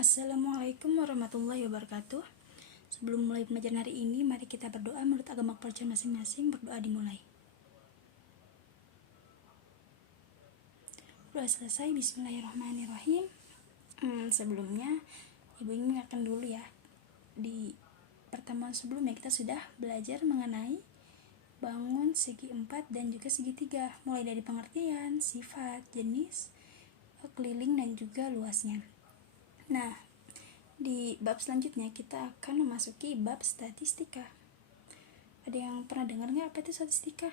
Assalamualaikum warahmatullahi wabarakatuh. Sebelum mulai pembelajaran hari ini, mari kita berdoa menurut agama kepercayaan masing-masing. Berdoa dimulai. Doa selesai, bismillahirrahmanirrahim. Sebelumnya, ibu ingin mengingatkan dulu ya. Di pertemuan sebelumnya kita sudah belajar mengenai bangun segi 4 dan juga segi 3, mulai dari pengertian, sifat, jenis, keliling, dan juga luasnya. Nah, di bab selanjutnya kita akan memasuki bab statistika. Ada yang pernah dengar nggak apa itu statistika?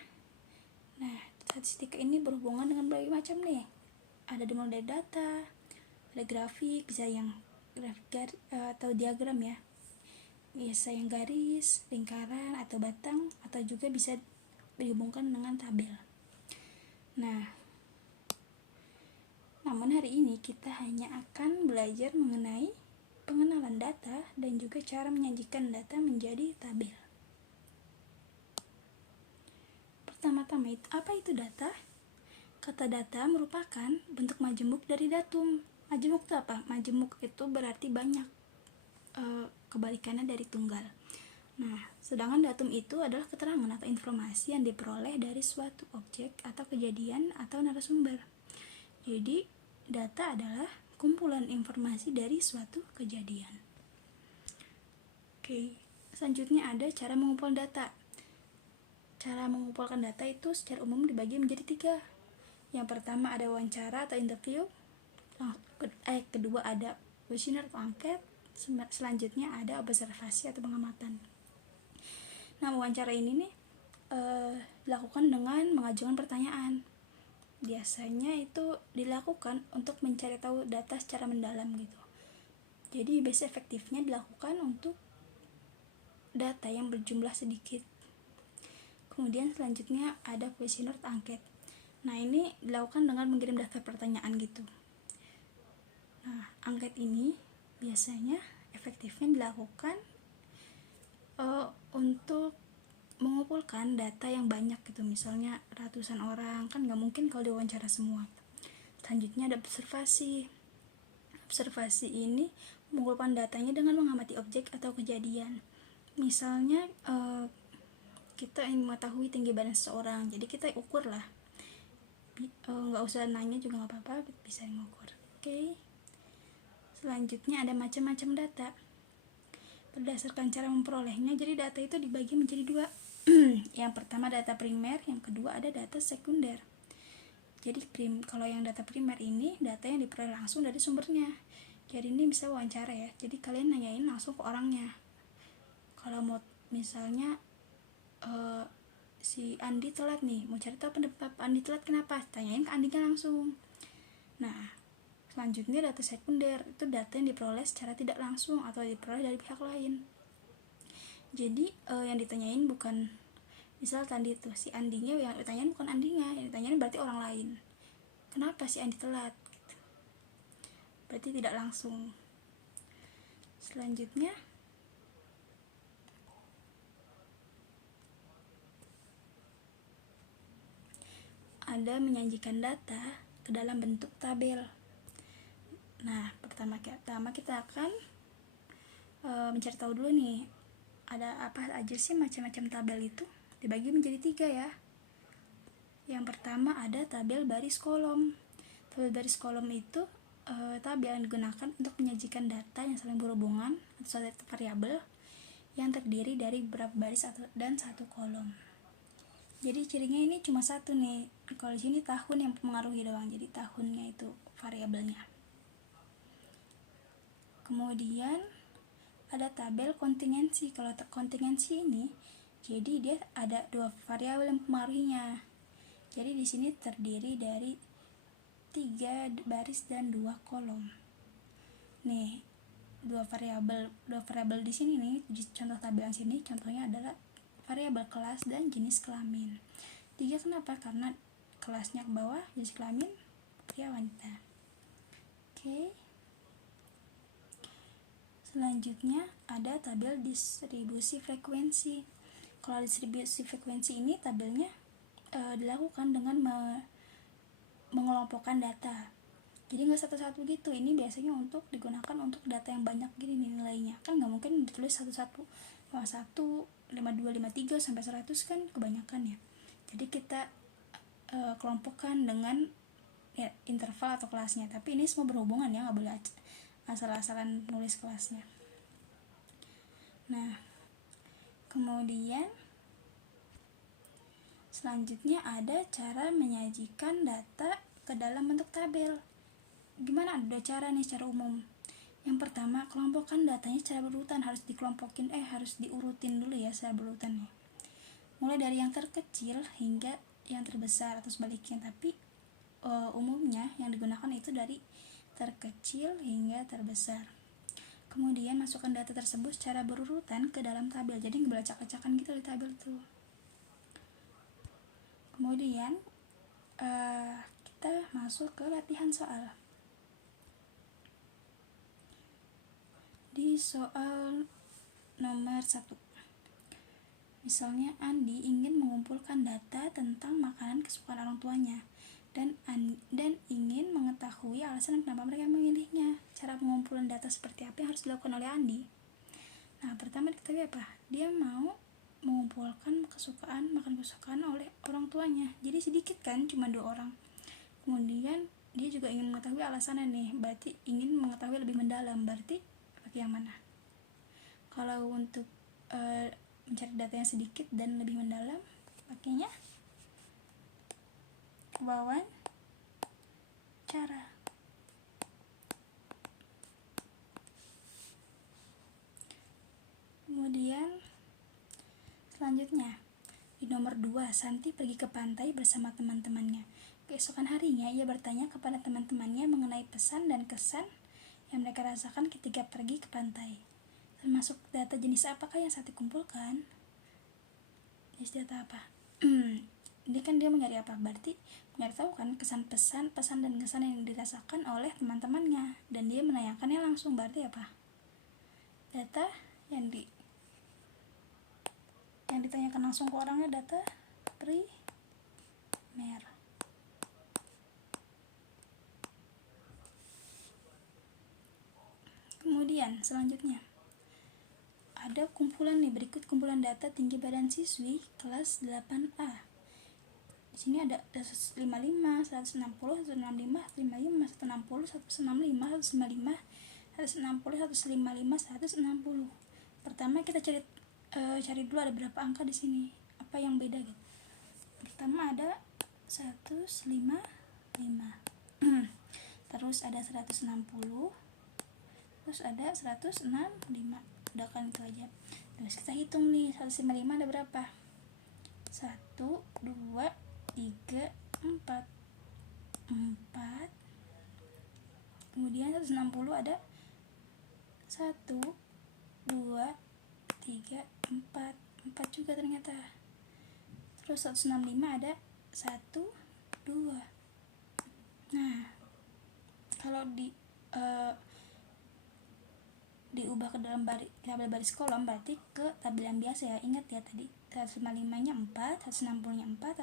Nah, statistika ini berhubungan dengan berbagai macam nih. Ada dimulai dari data, ada grafik, bisa yang grafik atau diagram ya. Bisa yang garis, lingkaran, atau batang, atau juga bisa dihubungkan dengan tabel. Nah, namun hari ini kita hanya akan belajar mengenai pengenalan data dan juga cara menyajikan data menjadi tabel. Pertama-tama, apa itu data? Kata data merupakan bentuk majemuk dari datum. Majemuk itu apa? Majemuk itu berarti banyak, kebalikannya dari tunggal. Nah, sedangkan datum itu adalah keterangan atau informasi yang diperoleh dari suatu objek atau kejadian atau narasumber. Jadi, data adalah kumpulan informasi dari suatu kejadian. Oke, selanjutnya ada cara mengumpulkan data. Cara mengumpulkan data itu secara umum dibagi menjadi 3. Yang pertama ada wawancara atau interview. Kedua ada kuesioner atau angket. Selanjutnya ada observasi atau pengamatan. Nah, wawancara ini nih dilakukan dengan mengajukan pertanyaan. Biasanya itu dilakukan untuk mencari tahu data secara mendalam gitu. Jadi biasanya efektifnya dilakukan untuk data yang berjumlah sedikit. Kemudian selanjutnya ada kuesioner atau angket. Nah, ini dilakukan dengan mengirim daftar pertanyaan gitu. Nah, angket ini biasanya efektifnya dilakukan untuk mengumpulkan data yang banyak gitu, misalnya ratusan orang, kan nggak mungkin kalau diwawancara semua. Selanjutnya ada observasi. Observasi ini mengumpulkan datanya dengan mengamati objek atau kejadian. Misalnya kita ingin mengetahui tinggi badan seseorang, jadi kita ukur lah, nggak usah nanya juga nggak apa-apa, bisa mengukur. Oke. Selanjutnya ada macam-macam data. Berdasarkan cara memperolehnya, jadi data itu dibagi menjadi 2. Yang pertama data primer, yang kedua ada data sekunder. Jadi kalau yang data primer ini data yang diperoleh langsung dari sumbernya. Jadi ini bisa wawancara ya. Jadi kalian nanyain langsung ke orangnya. Kalau mau misalnya si Andi telat nih, mau cari tahu pendapat Andi telat kenapa, tanyain ke Andinya langsung. Nah, selanjutnya data sekunder, itu data yang diperoleh secara tidak langsung atau diperoleh dari pihak lain. Jadi yang ditanyain bukan, misal tadi tuh si Andinya, yang ditanyain bukan Andinya, yang ditanyain berarti orang lain. Kenapa si Andi telat? Berarti tidak langsung. Selanjutnya ada menyajikan data ke dalam bentuk tabel. Nah, pertama kita akan mencari tahu dulu nih, ada apa aja sih macam-macam tabel itu. Dibagi menjadi 3 ya. Yang pertama ada tabel baris kolom. Tabel baris kolom itu tabel yang digunakan untuk menyajikan data yang saling berhubungan atau satu variabel yang terdiri dari beberapa baris dan satu kolom. Jadi cirinya ini cuma satu nih. Kalau di sini tahun yang mempengaruhi doang, jadi tahunnya itu variabelnya. Kemudian ada tabel kontingensi. Kalau kontingensi ini, jadi dia ada 2 variabel yang mempengaruhinya. Jadi di sini terdiri dari 3 baris dan 2 kolom. Nih, 2 variabel di sini nih, di contoh tabel yang sini contohnya adalah variabel kelas dan jenis kelamin. 3 kenapa? Karena kelasnya ke bawah, jenis kelamin pria wanita. Oke. Selanjutnya ada tabel distribusi frekuensi. Kalau distribusi frekuensi ini tabelnya dilakukan dengan mengelompokkan data. Jadi nggak satu-satu gitu. Ini biasanya untuk digunakan untuk data yang banyak gini nih nilainya. Kan nggak mungkin ditulis satu-satu, 1, 52, 53 sampai 100 kan kebanyakan ya. Jadi kita kelompokkan dengan ya, interval atau kelasnya. Tapi ini semua berhubungan ya, nggak boleh asal-asalan nulis kelasnya. Nah, kemudian selanjutnya ada cara menyajikan data ke dalam bentuk tabel. Gimana? Ada cara nih secara umum. Yang pertama, kelompokkan datanya secara berurutan. Harus diurutin dulu ya secara berurutan nih. Mulai dari yang terkecil hingga yang terbesar atau sebaliknya. Tapi umumnya yang digunakan itu dari terkecil hingga terbesar. Kemudian masukkan data tersebut secara berurutan ke dalam tabel. Jadi nggak acak-acakan gitu di tabel tuh. Kemudian kita masuk ke latihan soal. Di soal nomor 1, misalnya Andi ingin mengumpulkan data tentang makanan kesukaan orang tuanya dan ingin mengetahui alasan kenapa mereka memilihnya. Cara pengumpulan data seperti apa yang harus dilakukan oleh Andi? Nah, pertama diketahui apa? Dia mau mengumpulkan makan kesukaan oleh orang tuanya. Jadi sedikit kan, cuma 2 orang. Kemudian dia juga ingin mengetahui alasannya nih, berarti ingin mengetahui lebih mendalam, berarti pakai yang mana? Kalau untuk mencari data yang sedikit dan lebih mendalam, pakainya wawancara. Kemudian selanjutnya di nomor 2, Santi pergi ke pantai bersama teman-temannya. Keesokan harinya ia bertanya kepada teman-temannya mengenai pesan dan kesan yang mereka rasakan ketika pergi ke pantai. Termasuk data jenis apakah yang Santi kumpulkan? Jenis data apa? Ini kan dia mencari apa? Berarti mencari tahu kan pesan dan kesan yang dirasakan oleh teman-temannya, dan dia menanyakannya langsung. Berarti apa? Data yang ditanyakan langsung ke orangnya, data primer. Kemudian selanjutnya ada kumpulan nih, berikut kumpulan data tinggi badan siswi kelas 8A. Di sini ada 155, 160, 165, 155, 160, 165, 195, 160, 155, 160. Pertama kita cari dulu ada berapa angka di sini. Apa yang beda gitu. Pertama ada 155. Terus ada 160. Terus ada 165. Udah kan itu aja. Terus kita hitung nih, 155 ada berapa? 1, 2, 3, 4. Kemudian 160 ada 1, 2, 3, 4 juga ternyata. Terus 165 ada 1, 2. Nah, kalau diubah ke dalam tabel baris kolom berarti ke tabel yang biasa ya. Ingat ya tadi 155 nya 4, 160 nya 4,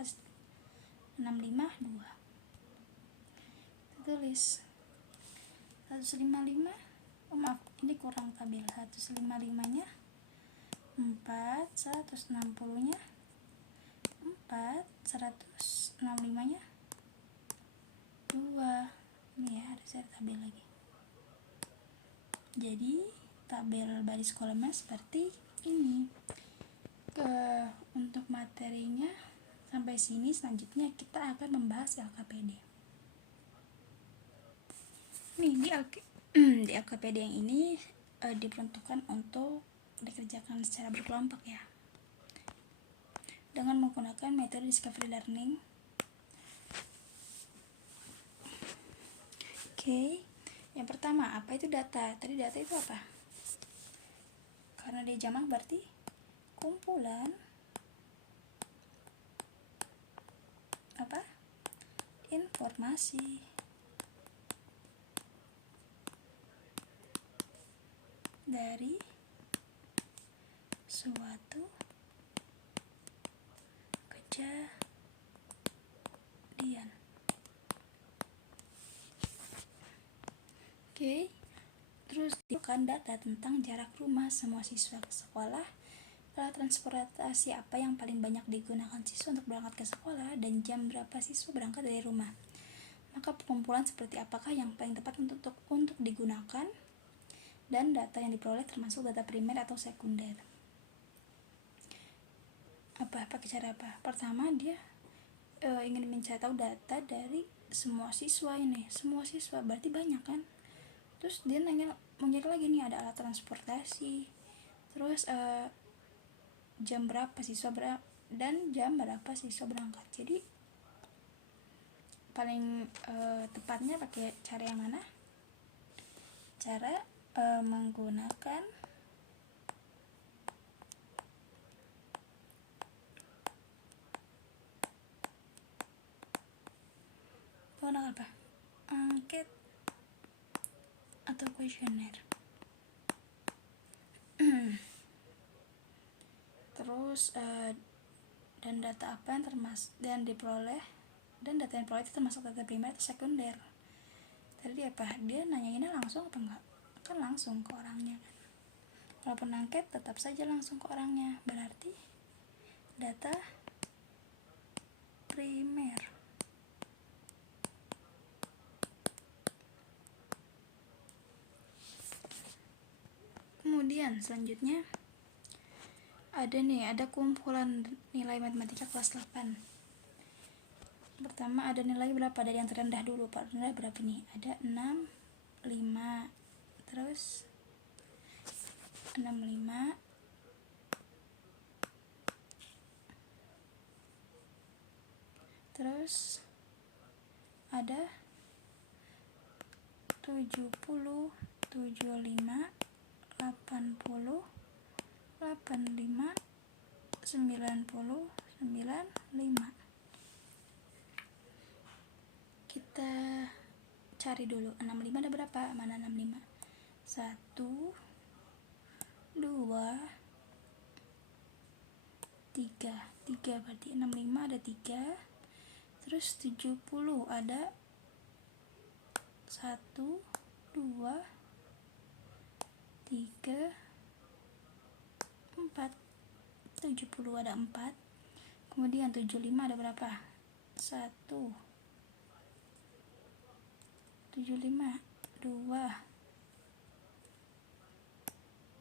165 2. Kita tulis 155, maaf ini kurang tabel. 155 nya 4, 160 nya 4, 165 nya 2. Ini ya, harus ada tabel lagi. Jadi tabel baris kolomnya seperti ini. Untuk materinya sampai sini. Selanjutnya kita akan membahas LKPD. Nih di LKPD yang ini diperuntukkan untuk dikerjakan secara berkelompok ya, dengan menggunakan metode discovery learning. Oke. Yang pertama, apa itu data? Tadi data itu apa? Karena dia jamak berarti kumpulan apa? Informasi. Dari suatu kejadian. Oke. Terus ditemukan data tentang jarak rumah semua siswa ke sekolah, alat transportasi apa yang paling banyak digunakan siswa untuk berangkat ke sekolah, dan jam berapa siswa berangkat dari rumah. Maka pengumpulan seperti apakah yang paling tepat untuk digunakan, dan data yang diperoleh termasuk data primer atau sekunder. Pakai cara apa? Pertama, dia ingin mencari tahu data dari semua siswa ini. Semua siswa berarti banyak kan? Terus dia mau nyari lagi nih, ada alat transportasi, terus jam berapa siswa dan jam berapa siswa berangkat. Jadi paling tepatnya pakai cara yang mana? Cara menggunakan apa? Angket atau kuesioner. Terus dan data apa yang diperoleh, dan data yang diperoleh itu termasuk data primer atau sekunder. Tadi apa? Dia nanyainnya langsung apa enggak? Kan langsung ke orangnya kan. Walaupun angket tetap saja langsung ke orangnya, berarti data primer. Kemudian selanjutnya ada kumpulan nilai matematika kelas 8. Pertama ada nilai berapa? Dari yang terendah dulu. Nilai berapa nih? Ada 6, 5. Terus 65. Terus ada 70, 75, 80, 85, 90, 95. Kita cari dulu 65 ada berapa? Mana 65? 1, 2, 3. 3 berarti 65 ada 3. Terus 70 ada 1, 2, 3, 4. 70 ada 4. Kemudian 75 ada berapa? 1, 75, 2,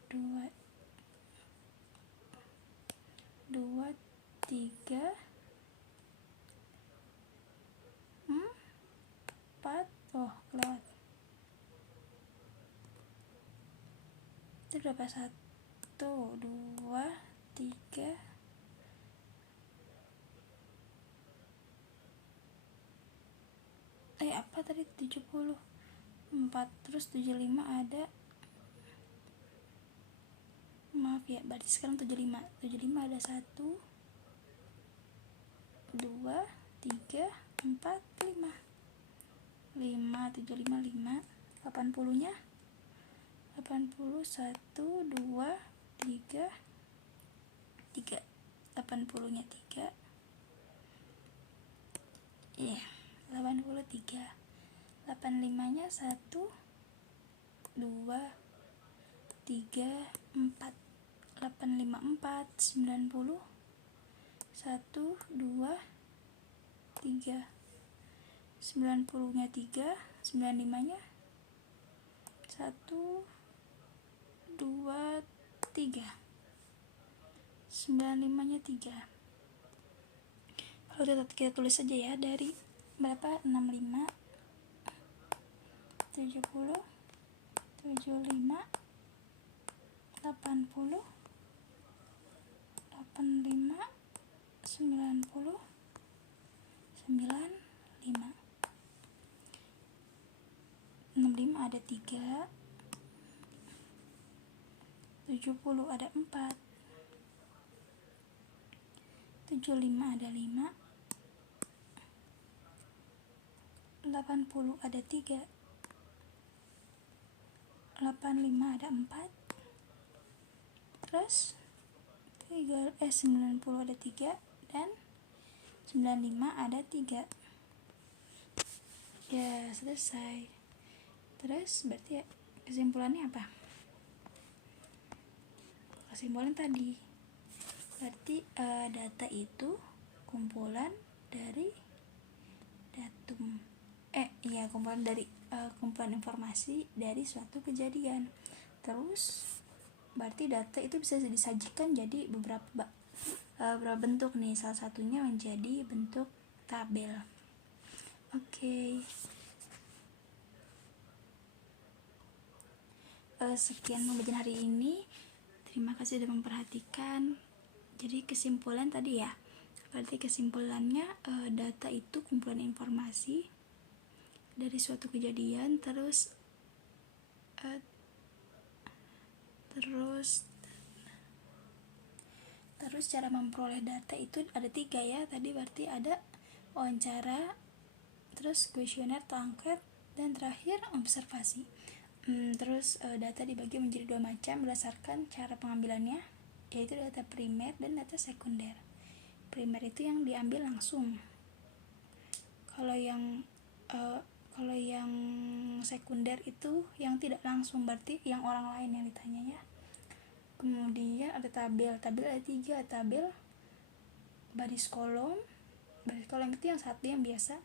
2, 2, 3, 4. Oh, lewat. Itu berapa? 1, 2, 3. Apa tadi? 70, 4. Terus 75 ada, maaf ya, berarti sekarang 75. 75 ada 1, 2, 3, 4, 5. 5, 75, 5. 80 nya 80, 1, 2, 3, 3. 80 nya 3. Iya, 83. 85 nya 1, 2, 3, 4. 85, 4, 90, 1, 2, 3. 90 nya 3. 95 nya 1, 2, 3. 95 nya 3. Kalau kita tulis saja ya, dari berapa? 65, 70, 75, 80, 85, 90, 95. 65 ada 3, 70 ada 4, 75 ada 5, 80 ada 3, 85 ada 4, terus 90 ada 3, dan 95 ada 3. Ya, selesai. Terus berarti kesimpulannya apa? Kesimpulan tadi berarti data itu kumpulan dari kumpulan informasi dari suatu kejadian. Terus berarti data itu bisa disajikan jadi beberapa bentuk nih, salah satunya menjadi bentuk tabel. Oke. Sekian pembelajaran hari ini. Terima kasih sudah memperhatikan. Jadi kesimpulan tadi ya, berarti kesimpulannya data itu kumpulan informasi dari suatu kejadian. Terus cara memperoleh data itu ada 3 ya. Tadi berarti ada wawancara, terus kuesioner atau angket, dan terakhir observasi. Terus data dibagi menjadi 2 macam berdasarkan cara pengambilannya, yaitu data primer dan data sekunder. Primer itu yang diambil langsung. Kalau yang sekunder itu yang tidak langsung, berarti yang orang lain yang ditanya ya. Kemudian ada tabel ada 3, tabel baris kolom itu yang satu yang biasa.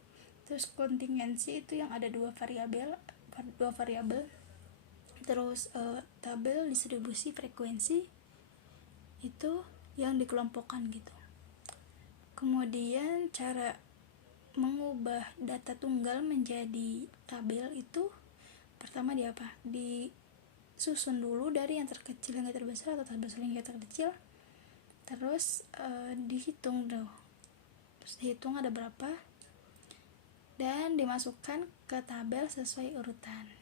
Terus kontingensi itu yang ada 2 variabel. Terus tabel distribusi frekuensi itu yang dikelompokkan gitu. Kemudian cara mengubah data tunggal menjadi tabel itu pertama disusun dulu dari yang terkecil hingga terbesar atau terbesar hingga terkecil. Terus dihitung ada berapa dan dimasukkan ke tabel sesuai urutan.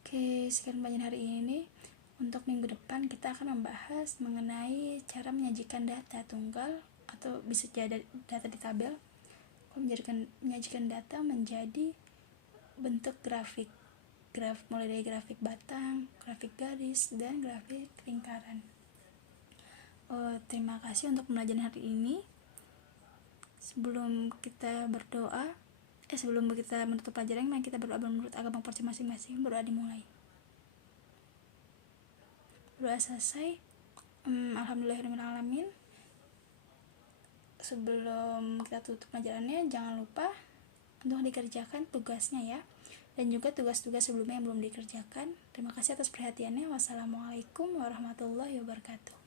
Oke, sekian pembelajaran hari ini. Untuk minggu depan kita akan membahas mengenai cara menyajikan data tunggal atau bisa jadi data di tabel, menyajikan data menjadi bentuk grafik, mulai dari grafik batang, grafik garis, dan grafik lingkaran. Terima kasih untuk pembelajaran hari ini. Sebelum kita menutup pelajaran, mari kita berdoa menurut agama percaya masing-masing. Berdoa dimulai. Berdoa selesai. Alhamdulillahirrahmanirrahim. Sebelum kita tutup pelajarannya, jangan lupa untuk dikerjakan tugasnya ya, dan juga tugas-tugas sebelumnya yang belum dikerjakan. Terima kasih atas perhatiannya. Wassalamualaikum warahmatullahi wabarakatuh.